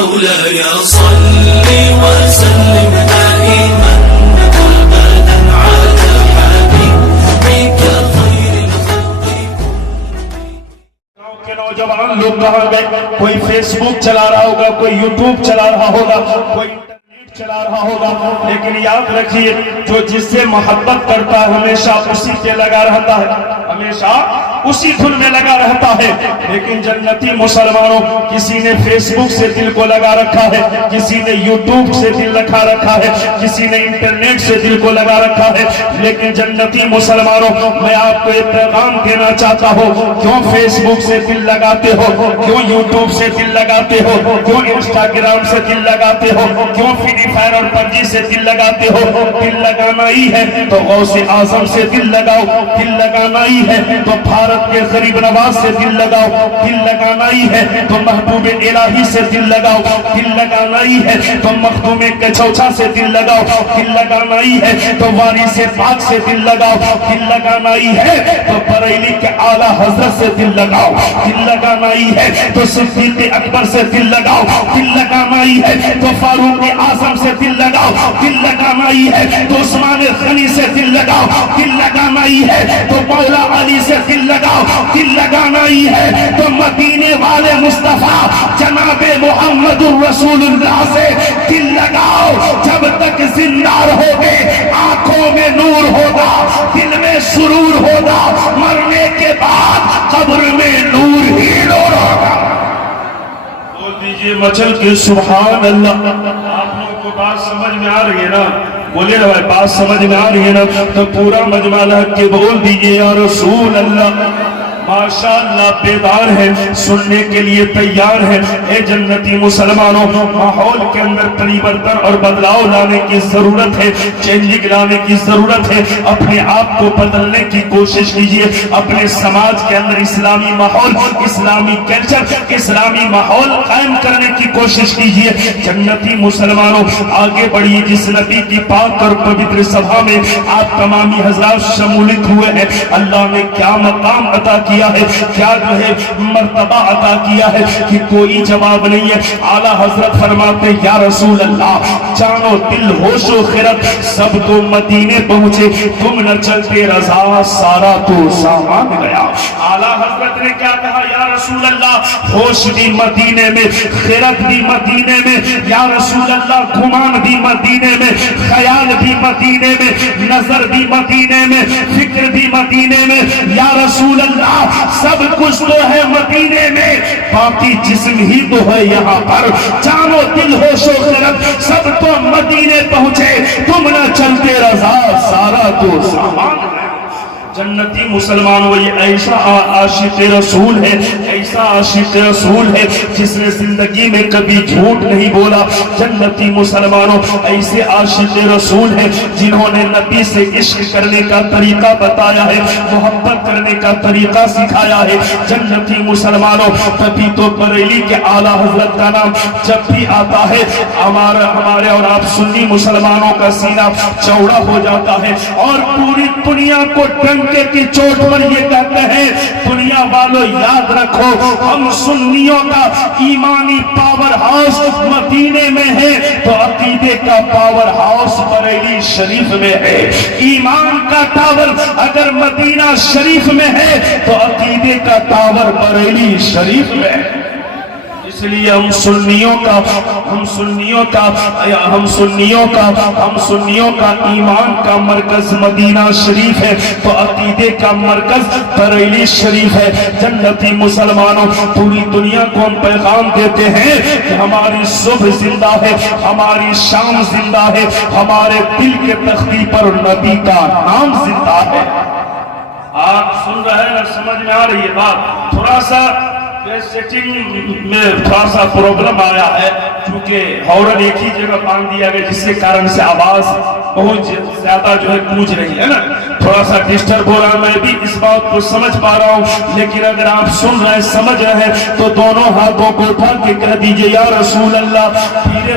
مولاي صل وسلم دائما أبدا على حبيبك خير الخلق کے نوجوان لوگ کہاں گئے؟ کوئی فیس بک چلا رہا ہوگا، کوئی یوٹیوب چلا رہا ہوگا، کوئی انٹرنیٹ چلا رہا ہوگا، لیکن یاد رکھیے جو جس سے محبت کرتا ہے ہمیشہ اسی پہ لگا رہتا ہے، ہمیشہ اسی دھن میں لگا رہتا ہے. لیکن جنتی مسلمانوں کسی نے فیس بک سے دل کو لگا رکھا ہے، کسی نے یوٹیوب سے دل لگا رکھا ہے، کسی نے انٹرنیٹ سے دل کو لگا رکھا ہے. لیکن جنتی مسلمانوں میں آپ کو ایک پیغام دینا چاہتا ہوں، کیوں فیس بک سے دل لگاتے ہو، کیوں یوٹیوب سے دل لگاتے ہو، کیوں انسٹاگرام سے دل لگاتے ہو، کیوں فری فائر اور پبجی سے دل لگاتے ہو؟ دل لگانا ہی ہے تو غوث اعظم سے دل لگاؤ، دل لگانا ہی ہے تو بھارت کے غریب نواز سے دل لگاؤ، دل لگانا ہی ہے تو محبوب الہی سے دل لگاؤ، دل لگانا ہی ہے تو مخدوم کچوچا سے دل لگاؤ، دل لگانا ہی ہے تو وارث پاک سے دل لگاؤ، دل لگانا ہی ہے تو بریلی کے اعلیٰ حضرت سے دل لگاؤ، دل لگانا ہی ہے تو صدیق اکبر سے دل لگاؤ، دل لگانا ہی ہے تو فاروق اعظم سے دل لگاؤ، دل لگانا ہی ہے تو عثمان غنی سے دل لگاؤ، دل لگانا ہی ہے تو مولا علی سے دل لگاؤ، دل لگانا ہی ہے تو مدینے والے مصطفیٰ جناب محمد الرسول اللہ سے دل لگاؤ. جب تک زندہ رہوگے آنکھوں میں نور ہوگا، دل میں سرور ہوگا، مرنے کے بعد قبر میں نور ہی نور ہوگا. بول دیجئے مچل کے سبحان اللہ. آپ لوگوں کو بات سمجھ میں آ رہی ہے نا؟ بولے نا بھائی بات سمجھ میں آ رہی ہے نا؟ تو پورا مجمع لگ کے بول دیجئے یا رسول اللہ. ماشاءاللہ بیدار ہے، سننے کے لیے تیار ہے. اے جنتی مسلمانوں، ماحول کے اندر پریورتن اور بدلاؤ لانے کی ضرورت ہے، چینجنگ لانے کی ضرورت ہے. اپنے آپ کو بدلنے کی کوشش کیجئے. اپنے سماج کے اندر اسلامی ماحول، اسلامی کلچر، اسلامی ماحول قائم کرنے کی کوشش کیجئے. جنتی مسلمانوں آگے بڑھیے. جس نبی کی پاک اور پوتر سبھا میں آپ تمامی حضرات شمولیت ہوئے ہیں، اللہ نے کیا مقام عطا کیا ہے، کیا جو ہے مرتبہ عطا کیا ہے کہ کوئی جواب نہیں ہے. اعلیٰ حضرت فرماتے یا رسول اللہ، جان و دل ہوش و خرد سب تو مدینے پہنچے، تم نہ چلتے رضا سارا تو سامان گیا. اعلیٰ حضرت نے کیا کہا؟ یا رسول اللہ ہوش بھی مدینے میں، خرد بھی مدینے میں، یا رسول اللہ گمان بھی مدینے میں، خیال بھی مدینے میں، نظر بھی مدینے میں، فکر بھی مدینے میں. یا رسول اللہ سب کچھ تو ہے مدینے میں، باقی جسم ہی تو ہے یہاں پر. جان و دل ہوش و خرد سب تو مدینے پہنچے، تم نہ چلتے رضا سارا تو سامان. جنتی مسلمانوں یہ ایسا عاشق رسول ہے، ایسا عاشق رسول ہے جس نے زندگی میں کبھی جھوٹ نہیں بولا. جنتی مسلمانوں ایسے عاشق رسول ہیں جنہوں نے نبی سے عشق کرنے کا طریقہ بتایا ہے، محبت کرنے کا طریقہ سکھایا ہے. جنتی مسلمانوں تبھی تو بریلی کے اعلیٰ حضرت کا نام جب بھی آتا ہے ہمارے اور آپ سنی مسلمانوں کا سینہ چوڑا ہو جاتا ہے اور پوری دنیا کو ڈنکے کی چوٹ پر یہ کہتے ہیں دنیا والوں یاد رکھو ہم سنیوں کا ایمانی پاور ہاؤس مدینے میں ہے تو عقیدے کا پاور ہاؤس بریلی شریف میں ہے. ایمان کا ٹاور اگر مدینہ شریف میں ہے تو عقیدے کا ٹاور بریلی شریف میں ہے. اس لیے ہم سنیوں کا ایمان کا مرکز مدینہ شریف ہے تو عقیدے کا مرکز بریلی شریف ہے. جنتی مسلمانوں پوری دنیا کو ہم پیغام دیتے ہیں کہ ہماری صبح زندہ ہے، ہماری شام زندہ ہے، ہمارے دل کے تختی پر نبی کا نام زندہ ہے. آپ سن رہے ہیں، سمجھ میں آ رہی ہے بات؟ تھوڑا سا سیٹنگ میں تھوڑا سا پروبلم آیا ہے کیونکہ ہارن ایک ہی جگہ باندھ دیا گیا جس کے کارن سے آواز بہت زیادہ جو ہے گونج رہی ہے نا، تھوڑا سا ڈسٹرب ہو رہا ہے. میں بھی اس بات کو سمجھ پا رہا ہوں، لیکن اگر آپ سن رہے ہیں، سمجھ رہے ہیں تو دونوں ہاتھوں کو اٹھا کے کہہ دیجئے یا رسول اللہ. پیر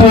2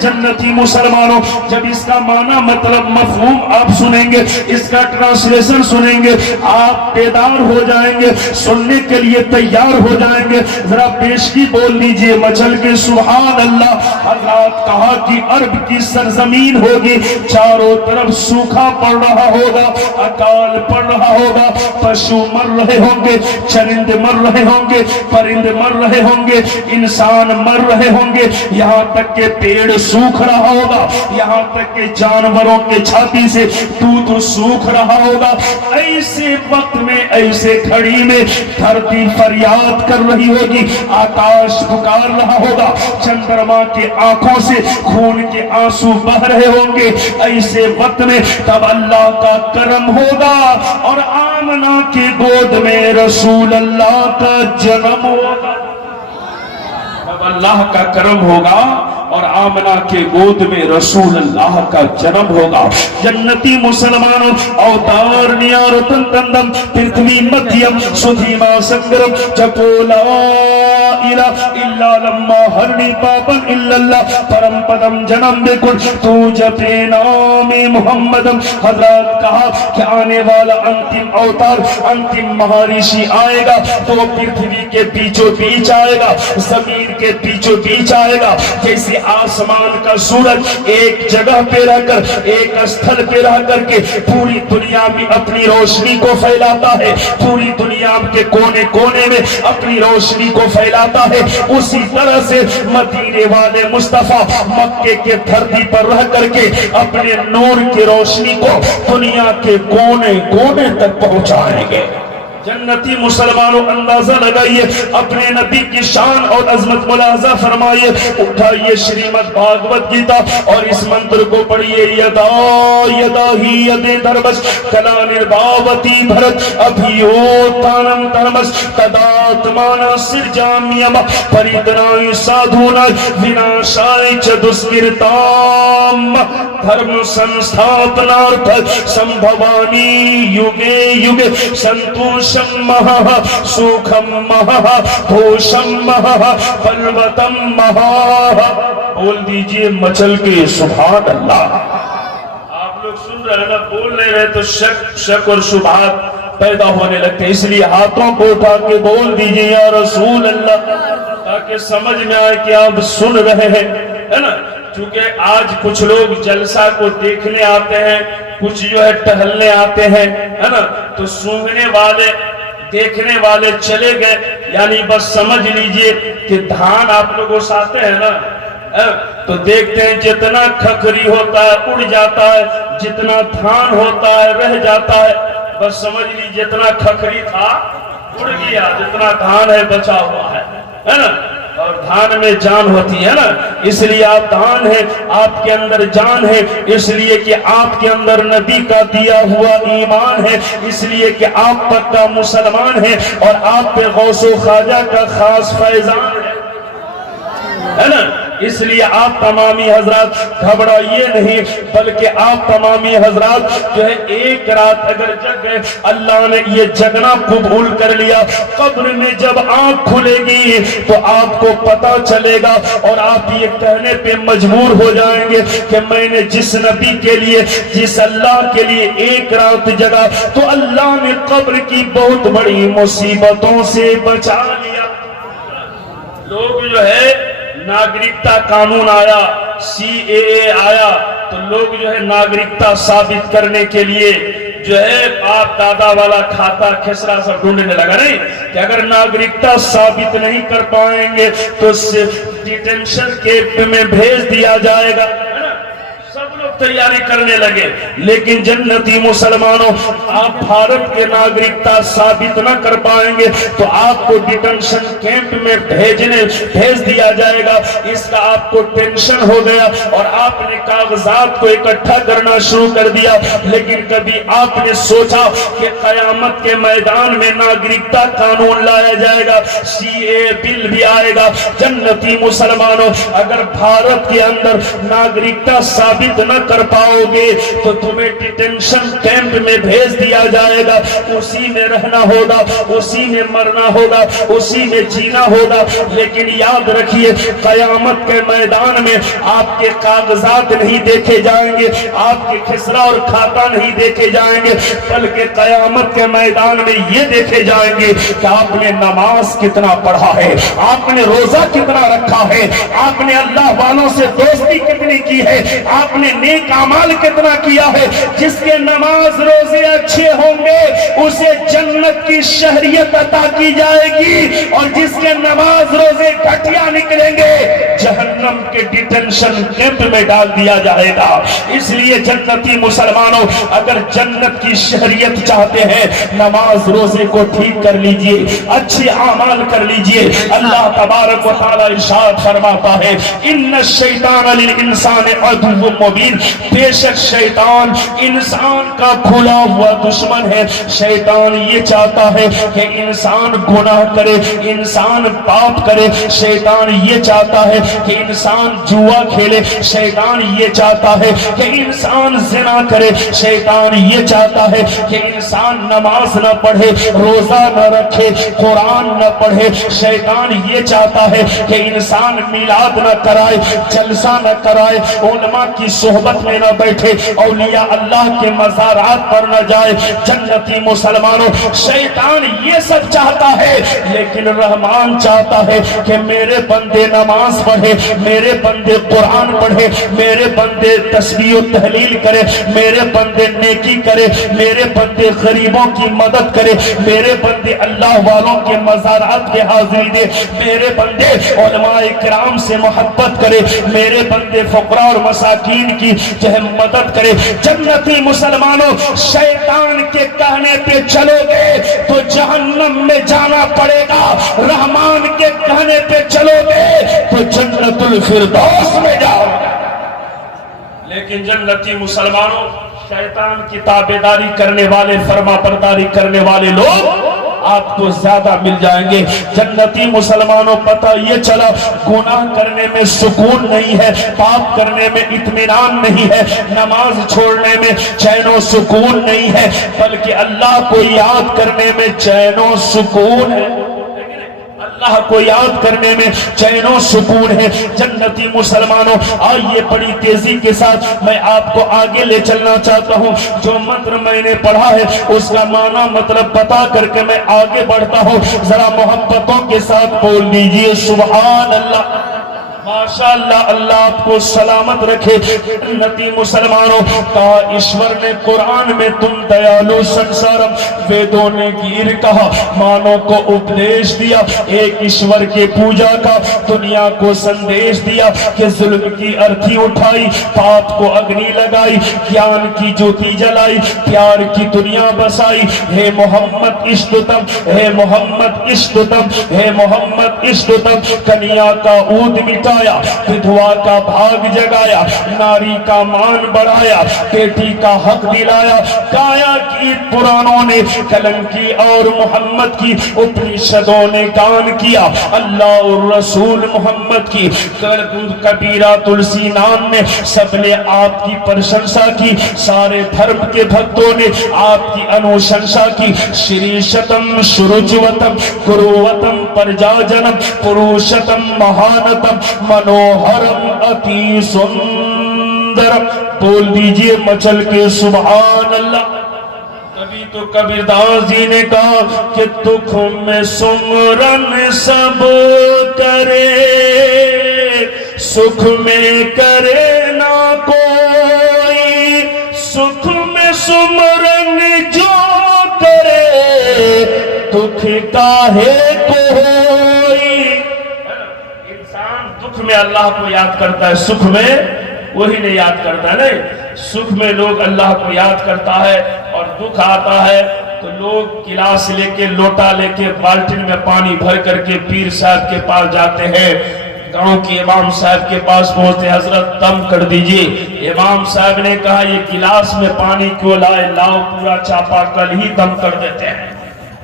جنتی مسلمانوں، جب اس کا معنی مطلب مفہوم آپ سنیں گے، اس کا ٹرانسلیشن سنیں گے، آپ بیدار ہو جائیں گے، سننے کے لیے تیار ہو جائیں گے۔ ذرا پیشگی بول دیجئے مچل کے سبحان اللہ۔ حضرات کہا کہ عرب کی سرزمین ہوگی، چاروں طرف سوکھا پڑ رہا ہوگا، اکال پڑ رہا ہوگا، پشو مر رہے ہوں گے، چرند مر رہے ہوں گے، پرند مر رہے ہوں گے، انسان مر رہے ہوں گے، یہاں تک کہ پیڑ سوکھ رہا ہوگا، یہاں تک کہ جانوروں کے چھاتی سے دودھ سوکھ رہا ہوگا۔ ایسے وقت میں، ایسے گھڑی میں دھرتی فریاد کر رہی ہوگی، آکاش پکار رہا ہوگا، چندرما کے آنکھوں سے خون کے آنسو بہ رہے ہوں گے۔ ایسے وقت میں تب اللہ کا کرم ہوگا اور آمنہ کی گود میں رسول اللہ کا جنم ہوگا۔ تب اللہ کا کرم ہوگا اور آمنہ کے گود میں رسول اللہ کا جنم ہوگا۔ جنتی مسلمانوں، اوتار نیارتن تندم پرتھوی مدھیم سدھیما سنگرم جپولا الہ الا لما ہرنی پاپن الا اللہ پرم پدم جنم بکل تو جپے نام محمدم۔ حضرات کہا کہ آنے والا انتم اوتار، انتم مہارشی آئے گا تو پرتھوی کے بیچوں بیچ آئے گا، زمین کے بیچوں بیچ آئے گا، جیسے آسمان کا سورج ایک جگہ پہ رہ کر، ایک استھل پہ رہ کر کے پوری دنیا میں اپنی روشنی کو پھیلاتا ہے، پوری دنیا کے کونے کونے میں اپنی روشنی کو پھیلاتا ہے، اسی طرح سے مدینے والے مصطفیٰ مکے کے دھرتی پر رہ کر کے اپنے نور کی روشنی کو دنیا کے کونے کونے تک پہنچائیں گے۔ جنتی مسلمانوں اندازہ لگائیے، اپنے نبی کی شان اور عظمت ملاحظہ فرمائیے، اٹھائیے شریمد بھاگوت گیتا اور اس منتر کو پڑھیے، یدا یدا ہی یدے دھرمس کلا نرباوتی بھرت ابھیوتانم دھرمس تداتمانا سرجامیم پریدنائی سادھونائی وناشائی چ دسکرتام دھرم سنستھاپنارتھ سمبھوانی یوگے یوگے سنتوش مہا سوکھم مہا بھوشم مہا بلوتم مہا۔ بول دیجئے مچل کے سبحان اللہ۔ آپ لوگ سن رہے ہیں نا، بول نہیں رہے تو شک اور شبہات پیدا ہونے لگتے، اس لیے ہاتھوں کو اٹھا کے بول دیجئے یا رسول اللہ، تاکہ سمجھ میں آئے کہ آپ سن رہے ہیں، ہے نا۔ چونکہ آج کچھ لوگ جلسہ کو دیکھنے آتے ہیں، کچھ جو ہے ٹہلنے آتے ہیں، ہے نا، تو سونگنے والے دیکھنے والے چلے گئے، یعنی بس سمجھ لیجئے کہ دھان آپ لوگوں سے آتے ہیں نا، تو دیکھتے ہیں جتنا کھکری ہوتا ہے اڑ جاتا ہے، جتنا دھان ہوتا ہے رہ جاتا ہے، بس سمجھ لیجئے جتنا کھکری تھا اڑ گیا، جتنا دھان ہے بچا ہوا ہے نا۔ اور دھان میں جان ہوتی ہے نا، اس لیے آپ دھان ہیں، آپ کے اندر جان ہے، اس لیے کہ آپ کے اندر نبی کا دیا ہوا ایمان ہے، اس لیے کہ آپ پکا مسلمان ہیں اور آپ پہ غوث و خواجہ کا خاص فیضان ہے نا۔ اس لیے آپ تمامی حضرات گھبرائیے نہیں، بلکہ آپ تمامی حضرات جو ہے ایک رات اگر جگ گئے، اللہ نے یہ جگنا قبول کر لیا، قبر میں جب آنکھ کھلے گی تو آپ کو پتا چلے گا اور آپ یہ کہنے پہ مجبور ہو جائیں گے کہ میں نے جس نبی کے لیے، جس اللہ کے لیے ایک رات جگا تو اللہ نے قبر کی بہت بڑی مصیبتوں سے بچا لیا۔ لوگ جو ہے ناگرکتا قانون آیا، CAA آیا، تو لوگ جو ہے ناگرکتا ثابت کرنے کے لیے جو ہے باپ دادا والا کھاتا کھسرا سب ڈھونڈنے لگا، نہیں کہ اگر ناگرکتا ثابت نہیں کر پائیں گے تو ڈیٹینشن کیمپ میں بھیج دیا جائے گا، سب لوگ تیاری کرنے لگے۔ لیکن جنتی مسلمانوں، آپ بھارت کے ناگرکتا ثابت نہ کر پائیں گے تو آپ کو ڈیٹینشن کیمپ میں بھیج دیا جائے گا۔ اس کا آپ کو ٹینشن ہو گیا اور آپ نے کاغذات کو اکٹھا کرنا شروع کر دیا، لیکن کبھی آپ نے سوچا کہ قیامت کے میدان میں ناگرکتا قانون لایا جائے گا، CAA بل بھی آئے گا۔ جنتی مسلمانوں، اگر بھارت کے اندر ناگرکتا ثابت نہ کر پاؤ گے تو تمہیں ڈیٹینشن کیمپ میں بھیج دیا جائے گا، اسی میں رہنا ہوگا، اسی میں مرنا ہوگا، اسی میں جینا ہوگا۔ لیکن یاد رکھیے قیامت کے میدان میں آپ کے کاغذات نہیں دیکھے جائیں گے، آپ کے خسرہ اور کھاتا نہیں دیکھے جائیں گے، بلکہ قیامت کے میدان میں یہ دیکھے جائیں گے کہ آپ نے نماز کتنا پڑھا ہے، آپ نے روزہ کتنا رکھا ہے، آپ نے اللہ والوں سے دوستی کتنی کی ہے، آپ نے نیک اعمال کتنا کیا ہے۔ جس کے نماز روزے اچھے ہوں گے اسے جنت کی شہریت عطا کی جائے گی، اور جس کے نماز روزے گھٹیا نکلیں گے جہنم کے ڈیٹینشن کیمپ میں ڈال دیا جائے گا۔ اس لیے جنتی مسلمانوں اگر جنت کی شہریت چاہتے ہیں نماز روزے کو ٹھیک کر لیجئے، اچھے اعمال کر لیجئے۔ اللہ تبارک و تعالی ارشاد فرماتا ہے ان الشیطان للانسان عدو مبین، بے شک شیطان انسان کا کھلا ہوا دشمن ہے۔ شیطان یہ چاہتا ہے کہ انسان گناہ کرے، انسان پاپ کرے، شیطان یہ چاہتا ہے کہ انسان جوا کھیلے، شیطان یہ چاہتا ہے کہ انسان زنا کرے، شیطان یہ چاہتا ہے کہ انسان نماز نہ پڑھے، روزہ نہ رکھے، قرآن نہ پڑھے، شیطان یہ چاہتا ہے کہ انسان میلاد نہ کرائے، جلسہ نہ کرائے، علماء کی صحبت میں نہ بیٹھے، اولیاء اللہ کے مزارات پر نہ جائے۔ جنتی مسلمانوں شیطان یہ سب چاہتا ہے، لیکن رحمان چاہتا ہے کہ میرے بندے نماز پڑھے، میرے بندے قرآن پڑھے، میرے بندے تسبیح و تحلیل کرے، میرے بندے نیکی کرے، میرے بندے غریبوں کی مدد کرے، میرے بندے اللہ والوں کے مزارات کے حاضری دے، میرے بندے علماء کرام سے محبت کرے، میرے بندے فقراء اور مساکین کی مدد کرے۔ جنتی مسلمانوں شیطان کے کہنے پہ چلو گے تو جہنم میں جانا پڑے گا، رحمان کے کہنے پہ چلو گے تو جنت الفردوس میں جاؤ گے۔ لیکن جنتی مسلمانوں شیطان کی تابعداری کرنے والے، فرما برداری کرنے والے لوگ آپ کو زیادہ مل جائیں گے۔ جنتی مسلمانوں پتہ یہ چلا گناہ کرنے میں سکون نہیں ہے، پاپ کرنے میں اطمینان نہیں ہے، نماز چھوڑنے میں چین و سکون نہیں ہے، بلکہ اللہ کو یاد کرنے میں چین و سکون ہے، اللہ کو یاد کرنے میں چین و سکون ہے۔ جنتی مسلمانوں آئیے بڑی تیزی کے ساتھ میں آپ کو آگے لے چلنا چاہتا ہوں۔ جو منتر میں نے پڑھا ہے اس کا معنی مطلب بتا کر کے میں آگے بڑھتا ہوں، ذرا محبتوں کے ساتھ بول دیجئے سبحان اللہ۔ ماشاءاللہ اللہ آپ کو سلامت رکھے۔ جنتی مسلمانوں کہا ایشور نے قرآن میں تم دیالو سنسارم، ویدوں نے گیر کہا مانو کو اپدیش دیا، ایک ایشور کے پوجا کا دنیا کو سندیش دیا کہ ظلم کی ارتھی اٹھائی، پاپ کو اگنی لگائی، گیان کی جوتی جلائی، پیار کی دنیا بسائی۔ ہے محمد اشتتم، ہے محمد اشتتم، ہے محمد اشتتم، کنیا کا عود مٹا، بدھوا کا بھاگ جگایا، ناری کا مان بڑھایا، بیٹی کا حق دلایا، کایا کی پرانوں نے کلم کی اور محمد کی اپنشدوں نے گان کیا، اللہ اور رسول محمد کی کبیرہ تلسی نام نے سب نے آپ کی پرشنسا کی، سارے دھرم کے بھکتوں نے آپ کی انوشنسا کی۔ شری شتم شروجوتم کروتم پرجاجنم پروشتم مہانتم منوہرم اتی سندرم، بول دیجئے مچل کے سبحان اللہ۔ کبھی تو کبیر داس جی نے کہا کہ دکھ میں سمرن سب کرے، سکھ میں کرے نہ کوئی، سکھ میں سمرن جو کرے دکھ کاہے کو ہوئی۔ دکھ میں اللہ کو یاد کرتا ہے، سکھ میں وہی نہیں یاد کرتا ہے۔ نہیں، سکھ میں لوگ اللہ کو یاد کرتا ہے، اور دکھ آتا ہے تو لوگ گلاس لے کے، لوٹا لے کے، بالٹن میں پانی بھر کر کے پیر صاحب کے پاس جاتے ہیں، گاؤں کی امام صاحب کے پاس پہنچتے، حضرت دم کر دیجئے۔ امام صاحب نے کہا یہ گلاس میں پانی کیوں لائے، لاؤ پورا چاپا کل ہی دم کر دیتے ہیں۔